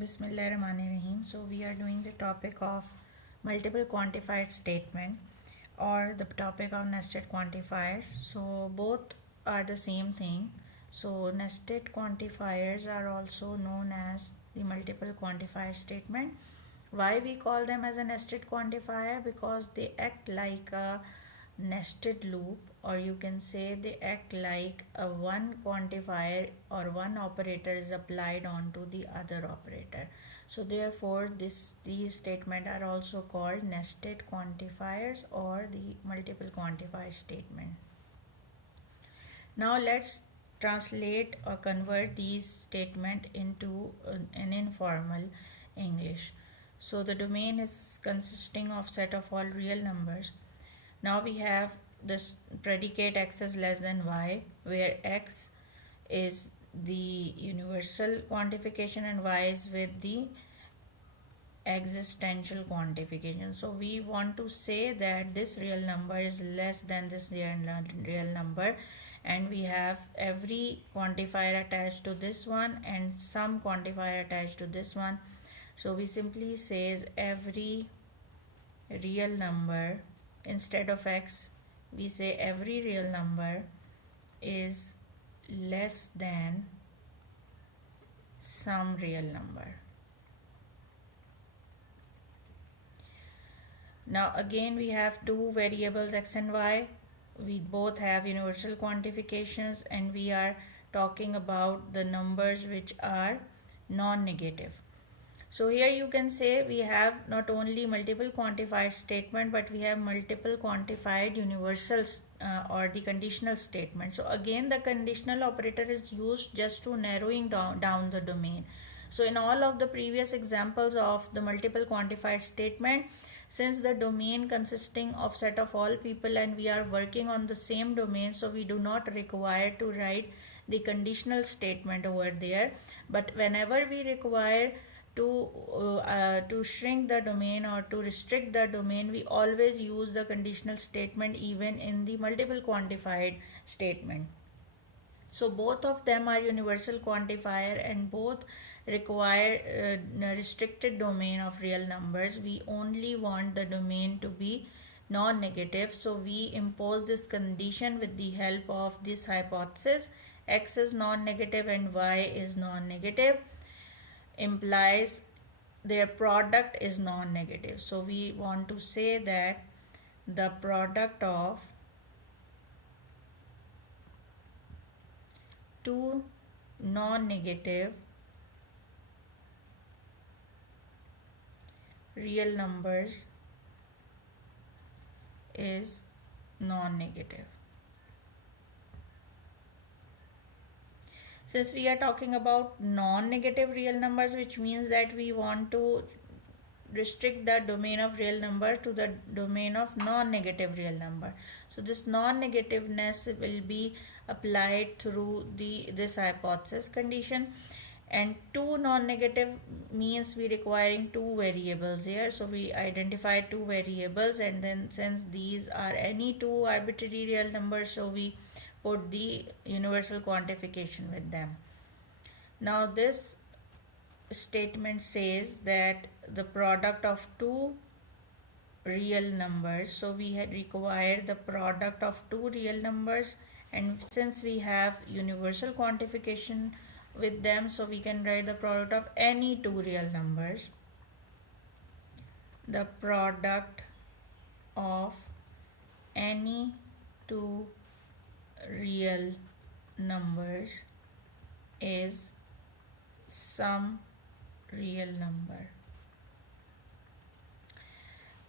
Bismillahirrahmanirrahim. So we are doing the topic of multiple quantified statement or the topic of nested quantifiers. So both are the same thing. So nested quantifiers are also known as the multiple quantifier statement. Why we call them as a nested quantifier? Because they act like a nested loop, or you can say they act like a one quantifier or one operator is applied onto the other operator. So therefore these statements are also called nested quantifiers or the multiple quantifier statement. Now let's translate or convert these statement into an informal English. So the domain is consisting of set of all real numbers. Now we have this predicate x is less than y, where x is the universal quantification and y is with the existential quantification. So we want to say that this real number is less than this real number, and we have every quantifier attached to this one and some quantifier attached to this one. So we simply says every real number, instead of x we say every real number is less than some real number. Now again we have two variables x and y. We both have universal quantifications and we are talking about the numbers which are non-negative. So here you can say we have not only multiple quantified statement, but we have multiple quantified universals or the conditional statement. So again the conditional operator is used just to narrowing down the domain. So in all of the previous examples of the multiple quantified statement, since the domain consisting of set of all people and we are working on the same domain, so we do not require to write the conditional statement over there. But whenever we require to shrink the domain or to restrict the domain, we always use the conditional statement even in the multiple quantified statement. So both of them are universal quantifier and both require restricted domain of real numbers. We only want the domain to be non-negative, so we impose this condition with the help of this hypothesis. X is non-negative and y is non-negative implies their product is non-negative. So we want to say that the product of two non-negative real numbers is non-negative. Since we are talking about non-negative real numbers, which means that we want to restrict the domain of real number to the domain of non-negative real number. So this non-negativeness will be applied through this hypothesis condition, and two non-negative means we requiring two variables here. So we identify two variables, and then since these are any two arbitrary real numbers, so we put the universal quantification with them. Now this statement says that the product of two real numbers, so we had required the product of two real numbers, and since we have universal quantification with them, so we can write the product of any two real numbers. The product of any two real numbers is some real number.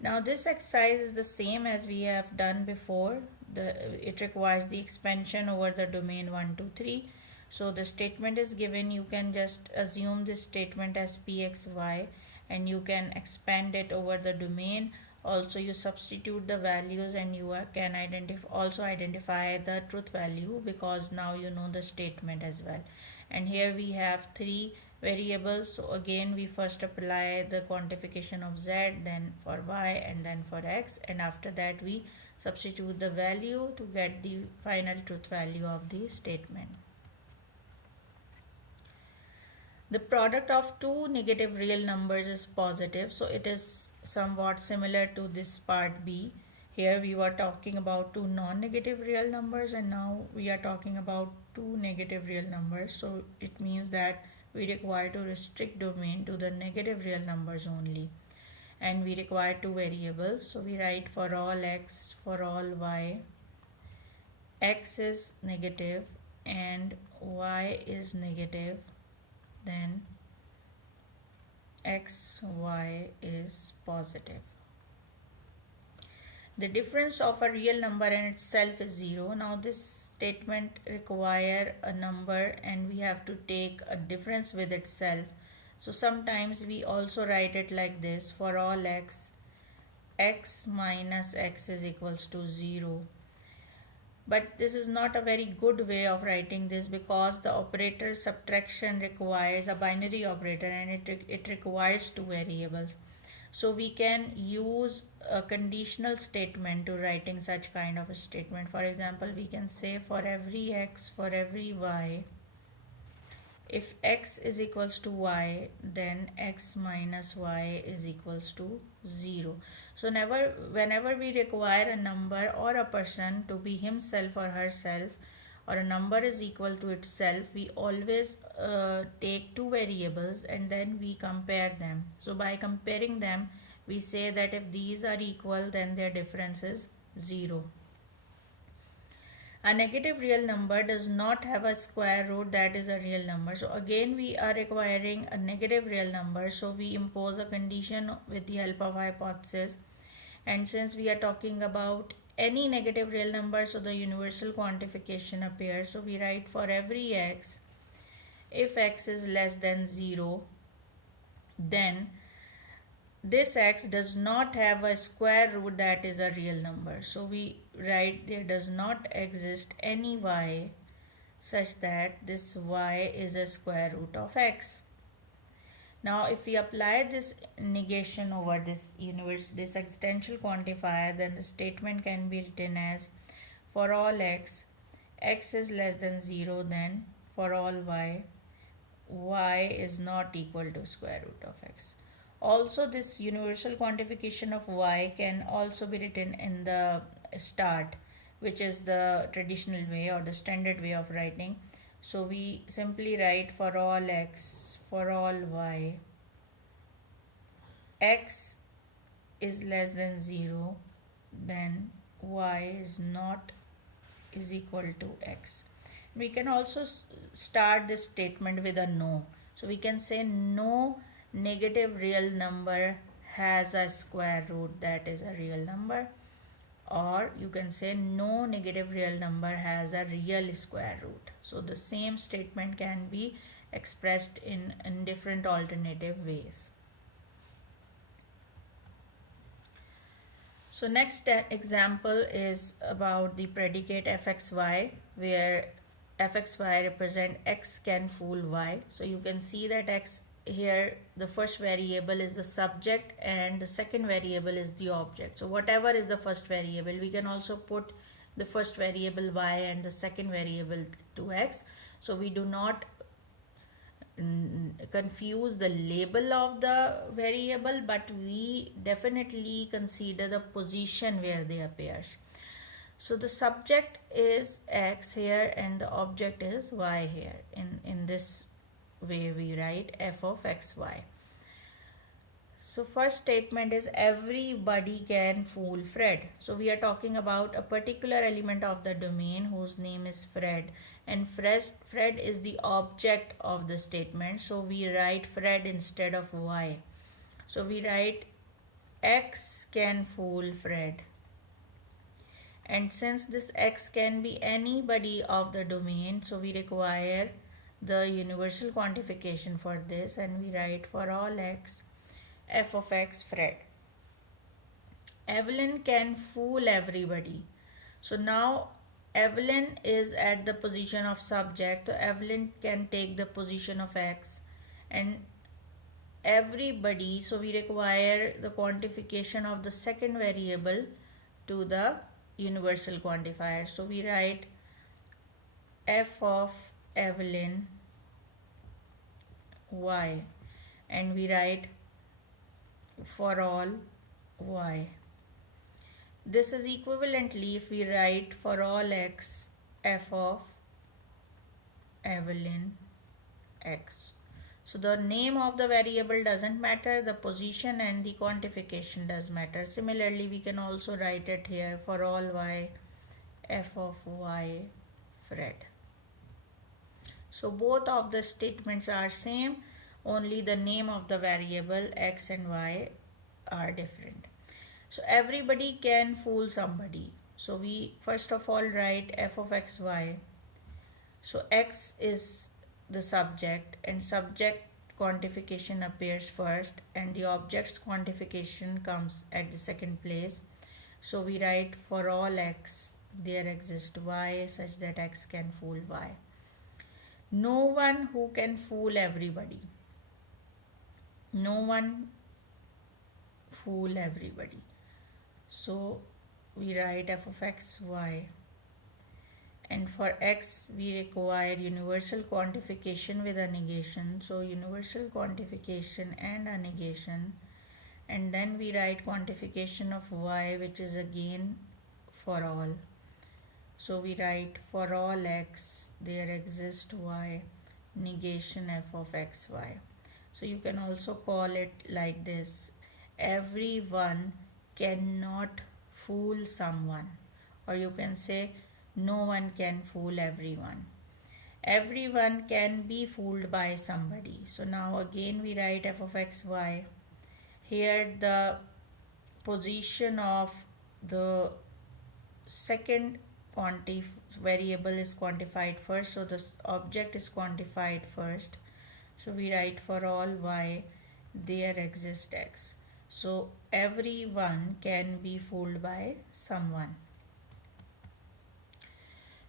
Now this exercise is the same as we have done before. It requires the expansion over the domain 1, 2, 3. So the statement is given, you can just assume this statement as pxy and you can expand it over the domain. Also you substitute the values and you can also identify the truth value, because now you know the statement as well. And here we have three variables. So again we first apply the quantification of z, then for y, and then for x, and after that we substitute the value to get the final truth value of the statement. The product of two negative real numbers is positive, so it is somewhat similar to this part B. Here we were talking about two non-negative real numbers, and now we are talking about two negative real numbers. So it means that we require to restrict domain to the negative real numbers only, and we require two variables. So we write for all x, for all y, x is negative and y is negative, then x, y is positive. The difference of a real number and itself is 0. Now this statement require a number and we have to take a difference with itself. So sometimes we also write it like this: for all x, x minus x is equals to 0. But this is not a very good way of writing this, because the operator subtraction requires a binary operator, and it requires two variables. So we can use a conditional statement to writing such kind of a statement. For example, we can say for every x, for every y, if x is equals to y, then x minus y is equals to 0. So whenever we require a number or a person to be himself or herself, or a number is equal to itself, we always take two variables and then we compare them. So by comparing them, we say that if these are equal, then their difference is 0. A negative real number does not have a square root that is a real number. So again we are requiring a negative real number, so we impose a condition with the help of hypothesis. And since we are talking about any negative real number, so the universal quantification appears. So we write for every x, if x is less than 0, then this x does not have a square root that is a real number. So we write there does not exist any y such that this y is a square root of x. Now if we apply this negation over this existential quantifier, then the statement can be written as for all x, x is less than 0, then for all y, y is not equal to square root of x. Also, this universal quantification of y can also be written in the start, which is the traditional way or the standard way of writing. So we simply write for all x, for all y, x is less than 0, then y is equal to x. We can also start this statement with a no. So we can say no negative real number has a square root that is a real number, or you can say no negative real number has a real square root. So the same statement can be expressed in different alternative ways. So next example is about the predicate fxy, where fxy represent x can fool y. So you can see that x here, the first variable is the subject and the second variable is the object. So whatever is the first variable, we can also put the first variable y and the second variable to x. So we do not confuse the label of the variable, but we definitely consider the position where they appears. So the subject is x here and the object is y here. In this way we write f of xy. So first statement is everybody can fool Fred. So we are talking about a particular element of the domain whose name is Fred, and Fred is the object of the statement. So we write Fred instead of y. So we write x can fool Fred. And since this x can be anybody of the domain, so we require the universal quantification for this, and we write for all x, f of x Fred. Evelyn can fool everybody. So now Evelyn is at the position of subject, so Evelyn can take the position of x, and everybody, so we require the quantification of the second variable to the universal quantifier. So we write f of Evelyn y, and we write for all y. This is equivalently if we write for all x f of Evelyn x. So the name of the variable doesn't matter, the position and the quantification does matter. Similarly, we can also write it here for all y f of y Fred. So both of the statements are same, only the name of the variable x and y are different. So everybody can fool somebody. So we first of all write f of x y. So x is the subject, and subject quantification appears first and the object's quantification comes at the second place. So we write for all x there exists y such that x can fool y. No one who can fool everybody. No one fool everybody. So we write f of x y, and for x we require universal quantification with a negation. So universal quantification and a negation, and then we write quantification of y, which is again for all. So we write for all x there exists y, negation f of x y. So you can also call it like this: everyone cannot fool someone, or you can say no one can fool everyone. Everyone can be fooled by somebody. So now again we write f of x y. Here the position of the second variable is quantified first, so the object is quantified first. So we write for all y there exists x. So everyone can be fooled by someone.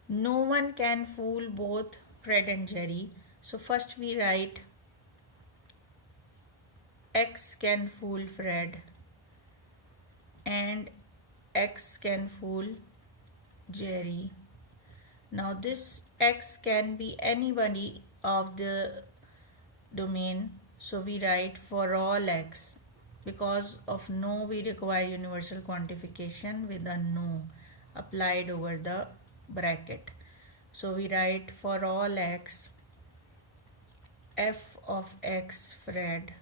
No one can fool both Fred and Jerry. So first we write x can fool Fred and x can fool Jerry. Now this x can be anybody of the domain. So we write for all x. Because of no, we require universal quantification with a no applied over the bracket. So we write for all x f of x Fred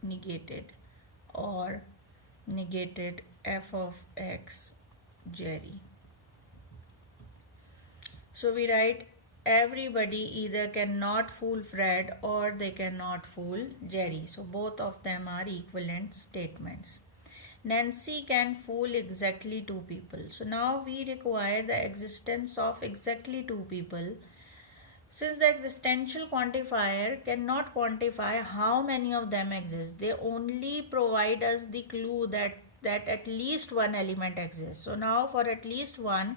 negated, or negated f of x Jerry. So we write everybody either cannot fool Fred or they cannot fool Jerry. So both of them are equivalent statements. Nancy can fool exactly two people. So now we require the existence of exactly two people. Since the existential quantifier cannot quantify how many of them exist, they only provide us the clue that at least one element exists. So now for at least one,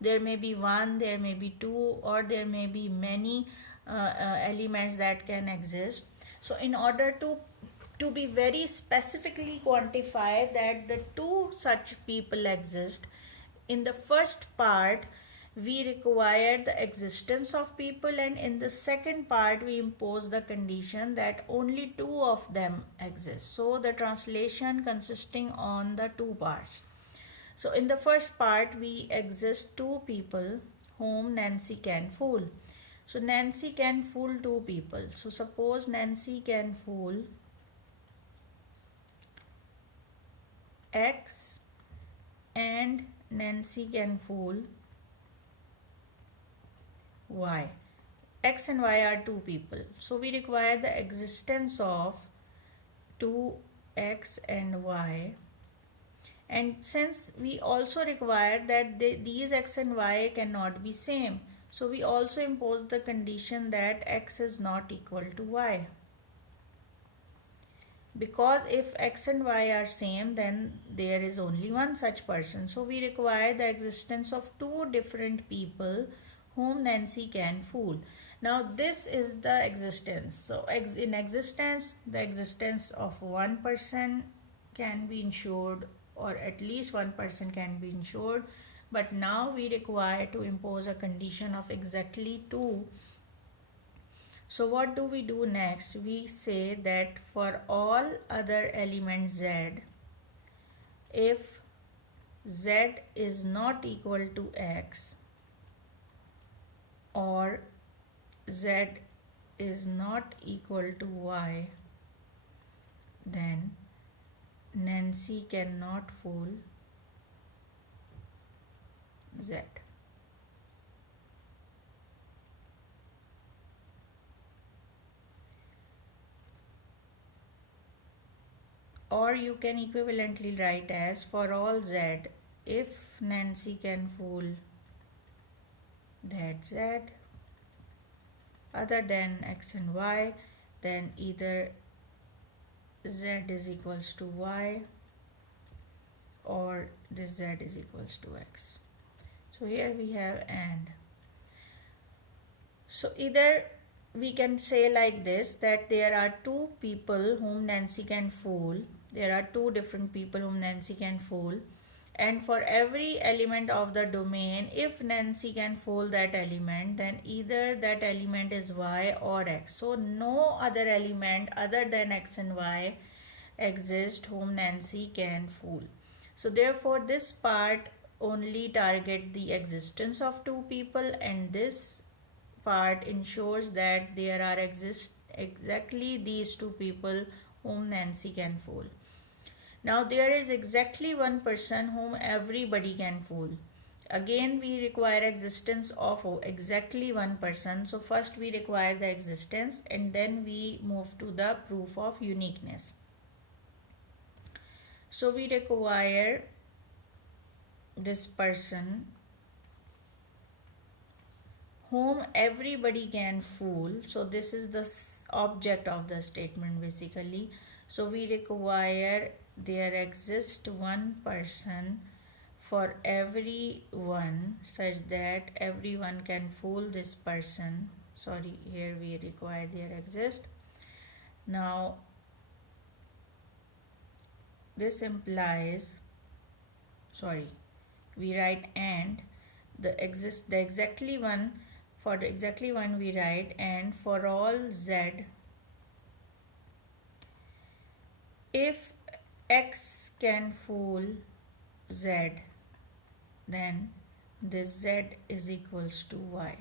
there may be one, there may be two, or there may be many elements that can exist. So in order to be very specifically quantify that the two such people exist, in the first part we require the existence of people, and in the second part we impose the condition that only two of them exist. So the translation consisting on the two parts. So in the first part we exist two people whom Nancy can fool. So Nancy can fool two people. So suppose Nancy can fool x and Nancy can fool y. X and y are two people. So we require the existence of two x and y. And since we also require that these x and y cannot be same, so we also impose the condition that x is not equal to y. Because if x and y are same, then there is only one such person. So we require the existence of two different people whom Nancy can fool. Now this is the existence. So in existence, the existence of one person can be ensured, or at least one person can be ensured. But now we require to impose a condition of exactly two. So what do we do next? We say that for all other elements z, if z is not equal to x or z is not equal to y, then Nancy cannot fool z. Or you can equivalently write as for all z, if Nancy can fool that z other than x and y, then either z is equals to y or this z is equals to x. So here we have and. So either we can say like this, that there are two people whom Nancy can fool. There are two different people whom Nancy can fool. And for every element of the domain, if Nancy can fool that element, then either that element is y or x. So no other element other than x and y exist whom Nancy can fool. So therefore this part only target the existence of two people, and this part ensures that there are exactly these two people whom Nancy can fool. Now there is exactly one person whom everybody can fool. Again we require existence of exactly one person. So first we require the existence and then we move to the proof of uniqueness. So we require this person whom everybody can fool. So this is the object of the statement basically. So we require there exists one person for everyone such that everyone can fool this person. Sorry, here we require there exists. Now this implies, sorry, we write and the exactly one, for the exactly one we write and for all z, if x can fool z, then this z is equals to y.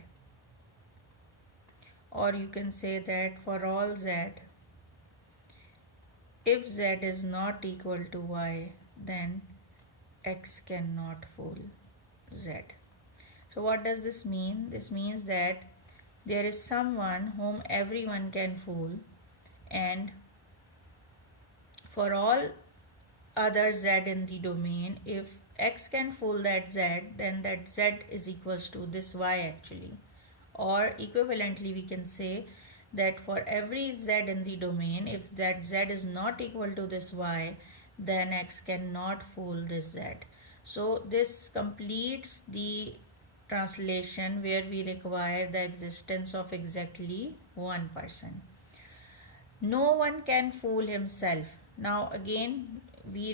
Or you can say that for all z, if z is not equal to y, then x cannot fool z. So what does this mean? This means that there is someone whom everyone can fool, and for all other z in the domain, if x can fool that z, then that z is equals to this y actually. Or equivalently we can say that for every z in the domain, if that z is not equal to this y, then x cannot fool this z. So this completes the translation where we require the existence of exactly one person. No one can fool himself. Now again we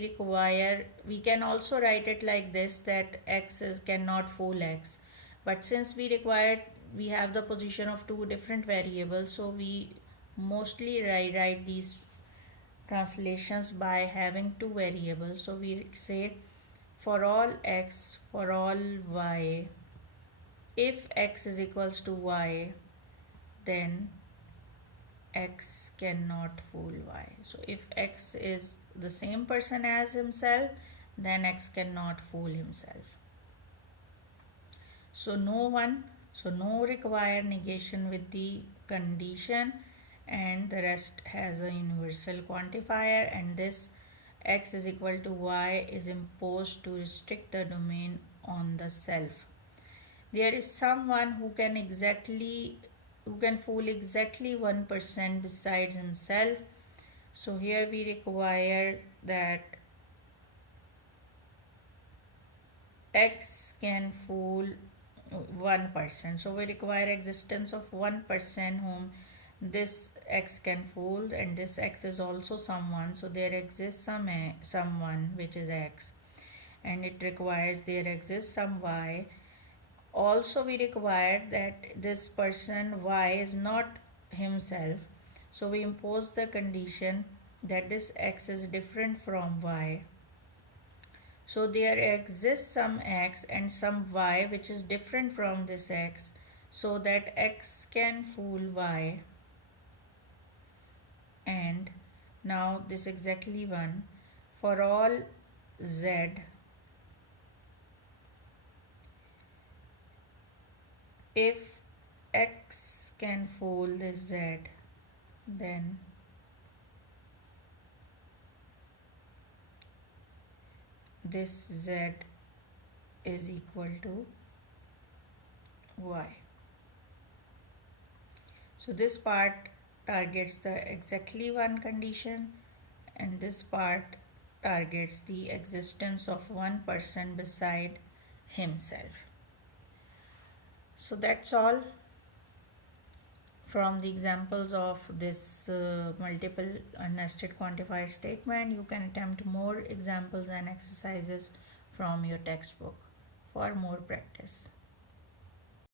can also write it like this, that x cannot fool x, but since we have the position of two different variables, so we mostly write these translations by having two variables. So we say for all x, for all y, if x is equals to y, then x cannot fool y. So if x is the same person as himself, then x cannot fool himself. So no require negation with the condition, and the rest has a universal quantifier, and this x is equal to y is imposed to restrict the domain on the self. There is someone who can fool exactly 1% besides himself. So here we require that x can fool 1%. So we require existence of 1% whom this x can fool, and this x is also someone. So there exists someone which is x, and it requires there exists some y. Also we require that this person y is not himself. So we impose the condition that this x is different from y. So there exists some x and some y which is different from this x, so that x can fool y. And now this exactly one, for all z if x can fool this z, then this z is equal to y. So this part targets the exactly one condition, and this part targets the existence of one person beside himself. So that's all from the examples of this multiple nested quantifier statement. You can attempt more examples and exercises from your textbook for more practice.